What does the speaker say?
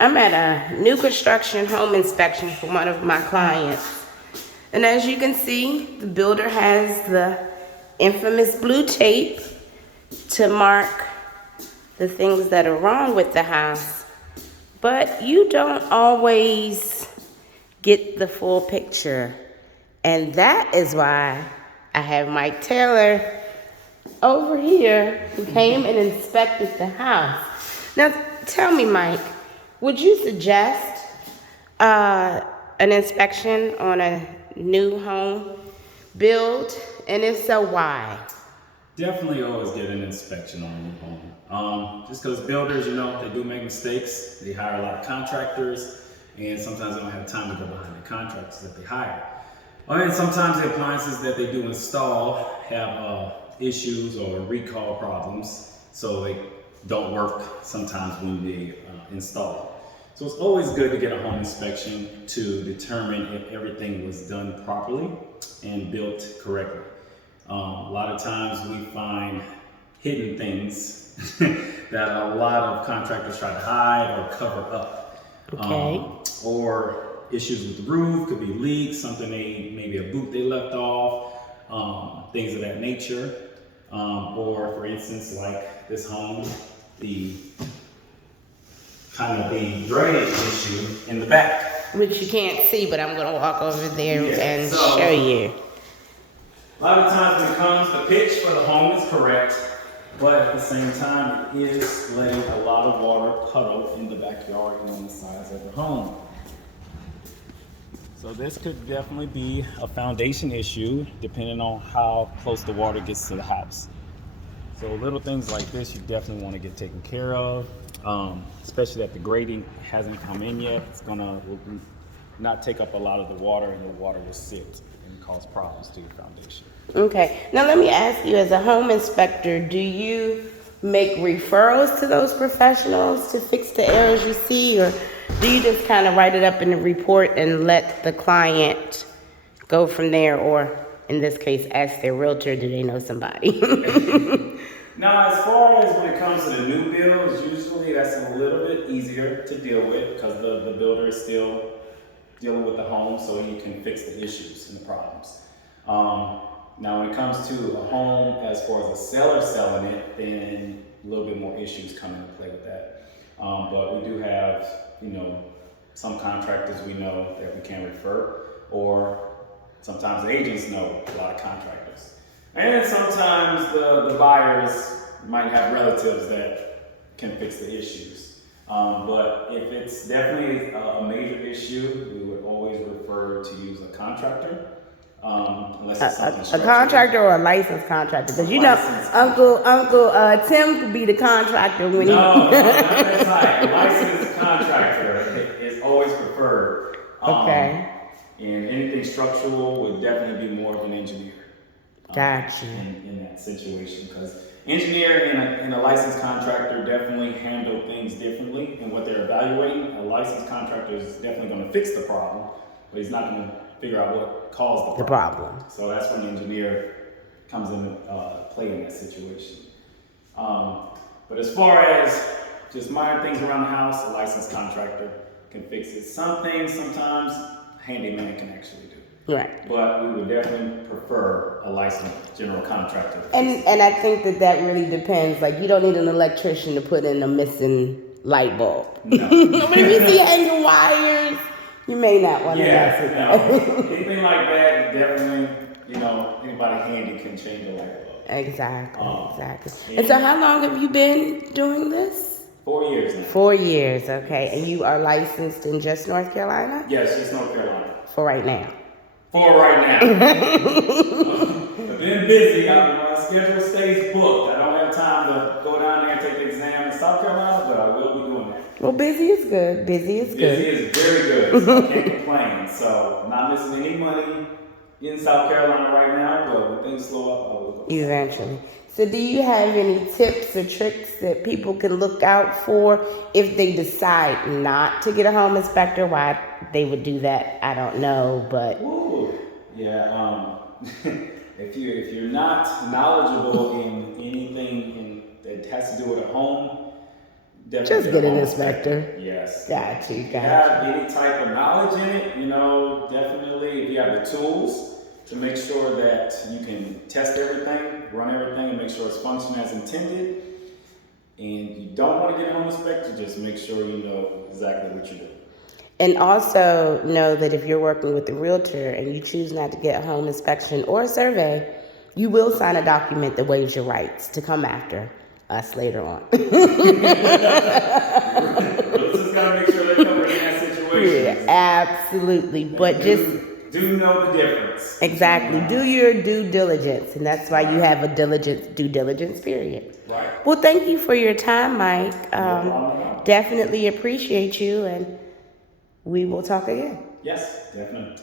I'm at a new construction home inspection for one of my clients. And as you can see, the builder has the infamous blue tape to mark the things that are wrong with the house. But you don't always get the full picture. And that is why I have Mike Taylor over here who came and inspected the house. Now, tell me, Mike, would you suggest an inspection on a new home build? And if so, why? Definitely always get an inspection on a new home. Just because builders, they do make mistakes. They hire a lot of contractors, and sometimes they don't have time to go behind the contractors that they hire. And sometimes the appliances that they do install have issues or recall problems, so they don't work sometimes when they install. So it's always good to get a home inspection to determine if everything was done properly and built correctly. A lot of times we find hidden things that a lot of contractors try to hide or cover up. Okay. Or issues with the roof, could be leaks, maybe a boot they left off, things of that nature. Or for instance, like this home, the drainage issue in the back. Which you can't see, but I'm gonna walk over there and so, show you. A lot of times when it comes, the pitch for the home is correct, but at the same time, it is letting a lot of water puddle in the backyard and on the sides of the home. So this could definitely be a foundation issue, depending on how close the water gets to the house. So little things like this, you definitely want to get taken care of, especially that the grading hasn't come in yet. Will not take up a lot of the water, and the water will sit and cause problems to your foundation. Okay. Now let me ask you, as a home inspector, do you make referrals to those professionals to fix the errors you see, or do you just kind of write it up in the report and let the client go from there, or in this case, ask their realtor, do they know somebody? Now, as far as when it comes to the new builds, usually that's a little bit easier to deal with because the builder is still dealing with the home, so he can fix the issues and the problems. Now, when it comes to a home, as far as a seller selling it, then a little bit more issues come into play with that. But we do have, some contractors we know that we can refer, or sometimes the agents know a lot of contractors. And sometimes the buyers might have relatives that can fix the issues. But if it's definitely a major issue, we would always refer to use a contractor. Unless it's something a contractor or a licensed contractor, because Uncle Tim could be the contractor when No, that's right. A licensed contractor is always preferred. Okay. And anything structural would definitely be more of an engineer. Gotcha. In that situation, because engineer and a licensed contractor definitely handle things differently in what they're evaluating. A licensed contractor is definitely going to fix the problem, but he's not going to figure out what caused the problem. So that's when the engineer comes into play in that situation. But as far as just minor things around the house, a licensed contractor can fix it. Some things sometimes a handyman can actually do. Right. But we would definitely prefer a licensed general contractor. And I think that really depends. Like, you don't need an electrician to put in a missing light bulb. No. But if you see hanging wires, you may not want to mess with that. Anything like that, definitely, anybody handy can change a light bulb. Exactly. And so how long have you been doing this? 4 years now. 4 years, okay. And you are licensed in just North Carolina? Yes, just North Carolina. For right now? For right now. I've been busy. My schedule stays booked. I don't have time to go down there and take the exam in South Carolina, but I will be doing that. Well, busy is good. Busy is good. Busy is very good. So I can't complain. So I'm not missing any money in South Carolina right now, but when things slow up, I will go. Eventually. So do you have any tips or tricks that people can look out for if they decide not to get a home inspector? Why they would do that, I don't know, but... Ooh, yeah, if you're not knowledgeable in anything that has to do with a home, definitely Just get an home inspector. Yes. Got you, If you got have any type of knowledge in it, definitely if you have the tools to make sure that you can test everything, run everything, and make sure it's functioning as intended, and you don't want to get a home inspector, just make sure you know exactly what you're doing. And also know that if you're working with a realtor and you choose not to get a home inspection or a survey, you will sign a document that waives your rights to come after us later on. Let's just gotta make sure they're covered in that situation. Yeah, absolutely. But just do know the difference. exactly do your due diligence, and that's why you have a due diligence period. Right. Well, thank you for your time, Mike. problem at all. Definitely appreciate you, and we will talk again. Yes, definitely.